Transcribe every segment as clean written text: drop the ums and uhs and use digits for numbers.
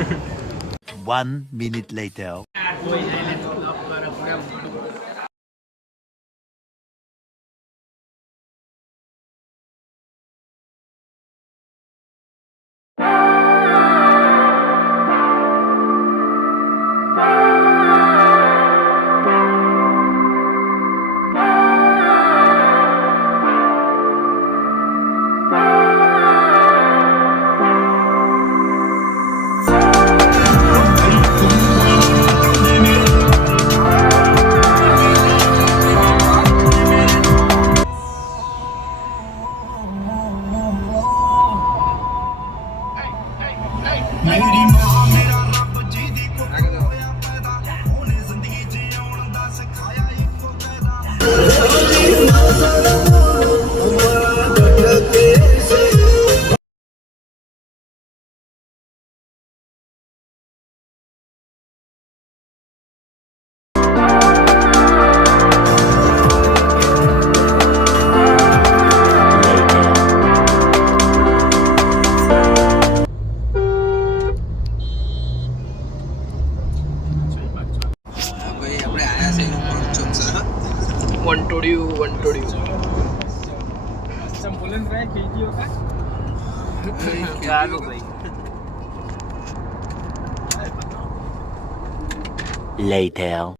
1 minute later. Later.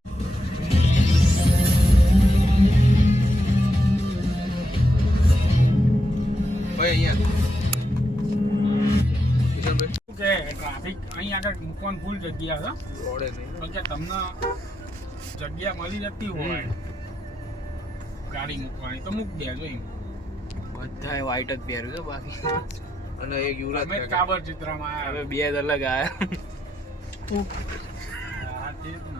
Traffic અહીં આગળ મૂકવાની ફૂલ જગ્યા છે પણ કે તમને જગ્યા મળી જતી હોય ગાડી મૂકવાની તો મૂક દેજો એમ. બધા વ્હાઈટ જ પહેર્યું છે બાકી અને એક યુવરાજ કાબર ચિત્રમાં હવે બે જ અલગ આયા. હા તે જ ને.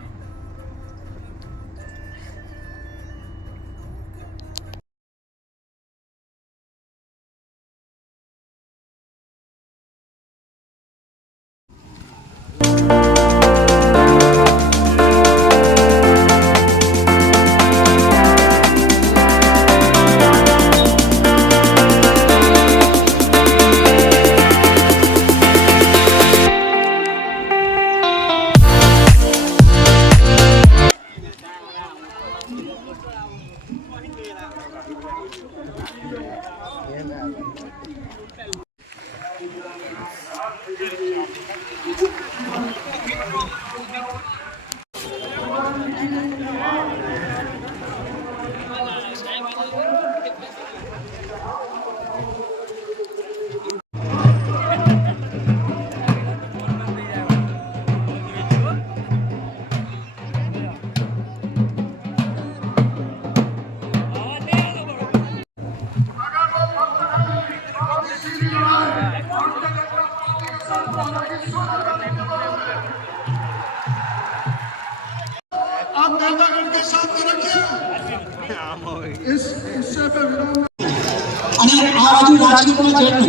અને આ બાજુ રાજકોટમાં જઈને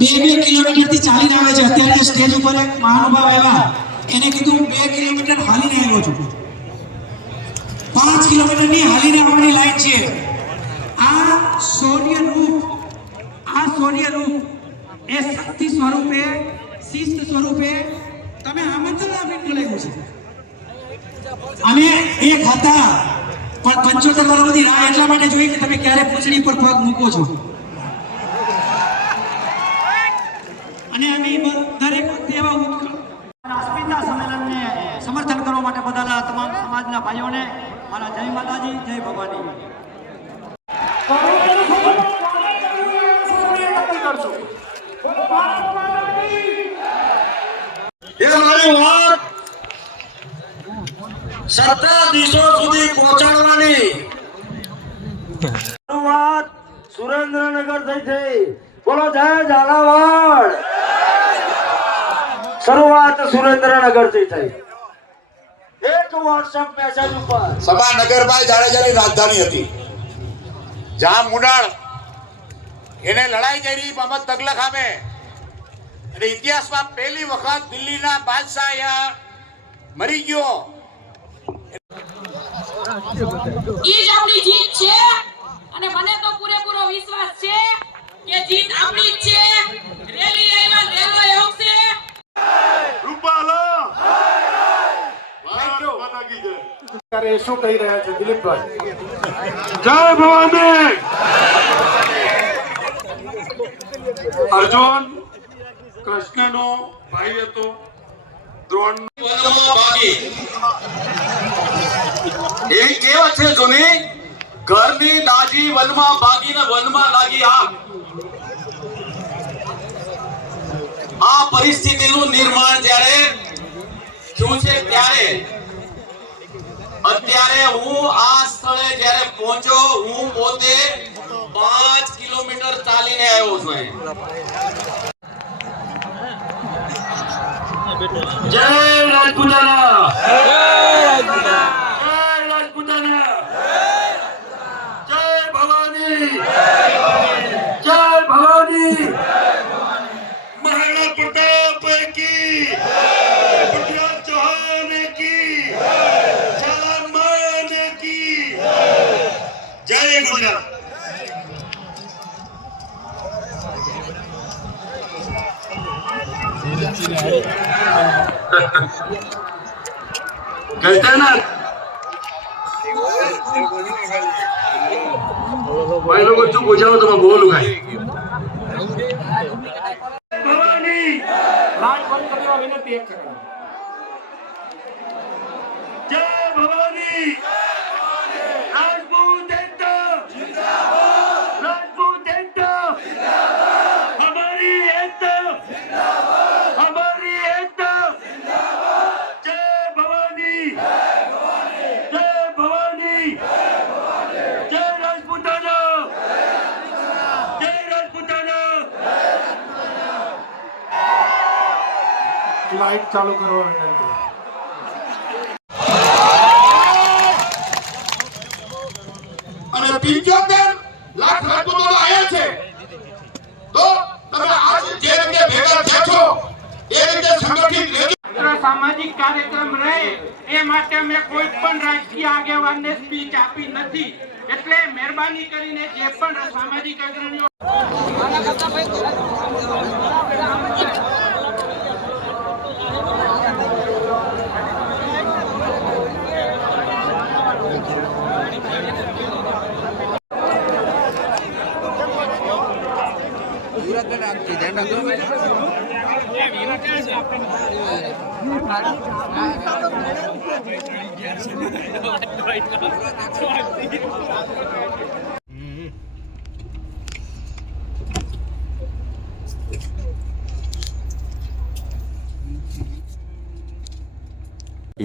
2 કિલોમીટરથી ચાલીને આવે છે. અત્યારે સ્ટેજ ઉપર એક મહાનુભાવ આવ્યા, એને કીધું 2 કિલોમીટર હાલીને આવ્યો છું. 5 કિલોમીટરની હાલીને આવવાની લાઈન છે. આ શૌર્ય રૂપ એ શક્તિ સ્વરૂપે, શિસ્ત સ્વરૂપે તમે આમંત્રણ આપીને બોલાવ્યું છે. અમે એક હતા પણ 75 વર્ષથી રાહ એટલા માટે જોઈ કે તમે ક્યારે પૂંછડી પર પગ મૂકો છો. અને અમે દરેક વખતે એવા અસ્મિતા સંમેલનને સમર્થન કરવા માટે બધાના તમામ સમાજના ભાઈઓને મારા જય માતાજી, જય ભવાની. સત્તાધીશો સુધી પહોંચાડવાની શરૂઆત સુરેન્દ્રનગર થઈ. બોલો જય ઝાલાવાડ. શરૂઆત સુરેન્દ્રનગર થઈ. એક વોટ્સએપ મેસેજ ઉપર સભા નગરભાઈ જાડેજાની રાજધાની હતી. જ્યાં મુંડાળ એને લડાઈ કરી મોહમ્મદ તગલક સામે અને ઇતિહાસમાં પહેલી વખત દિલ્હીના બાદશાહ અહીંયા મરી ગયો. ઈ જ આપણી જીત છે અને મને તો પૂરેપૂરો વિશ્વાસ છે કે જીત આપણી જ છે. રેલી આવ્યા રેલવે આવશે. એ શું કહી રહ્યા છે દિલીપભાઈ? જય ભવાની. અર્જુન કૃષ્ણનો ભાઈ હતો. દ્રોણ વનમાં ભાગી. એ કહેવત છે જૂની, ઘરની દાજી વનમાં ભાગીને વનમાં લાગી આગ. આ પરિસ્થિતિનું નિર્માણ જ્યારે થયું છે ત્યારે અત્યારે હું આ સ્થળે જ્યારે પહોંચ્યો, હું પોતે 5 કિલોમીટર ચાલીને આવ્યો છું. જય રાજપૂતાના, જય રાજપૂતાના, જય ભવાની, જય ભવાની. મહારાણા પ્રતાપ કી, પૃથ્વીરાજ ચૌહાણ કી, ઝાલામાન કી. જય ગુજરાત. कहते हैं ना भाई लोगों चुप हो जाओ तो मैं बोलूं भाई. भवानी લાઈટ બંધ કરવા વિનંતી એક કરવા. जय भवानी. राजपूत एकता जिंदाबाद, राजपूत एकता जिंदाबाद, हमारी एकता जिंदाबाद, हमारी एकता जिंदाबाद. जय भवानी, जय भवानी, जय भवानी, जय भवानी, जय राजपूताना, जय राजपूताना. લાઈટ ચાલુ કરવા વિનંતી. અને 75 લાખ રાજપૂતો આયા છે. તો તમે આજ જે રીતે ભેગા થયા છો એ રીતે સંગઠિત રહેજો. સામાજિક કાર્યક્રમ રહે એ માટે અમે કોઈ પણ રાજકીય આગેવાનને સ્પીચ આપી નથી. એટલે મહેરબાની કરીને જે પણ સામાજિક અગ્રણીઓ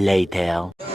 Later.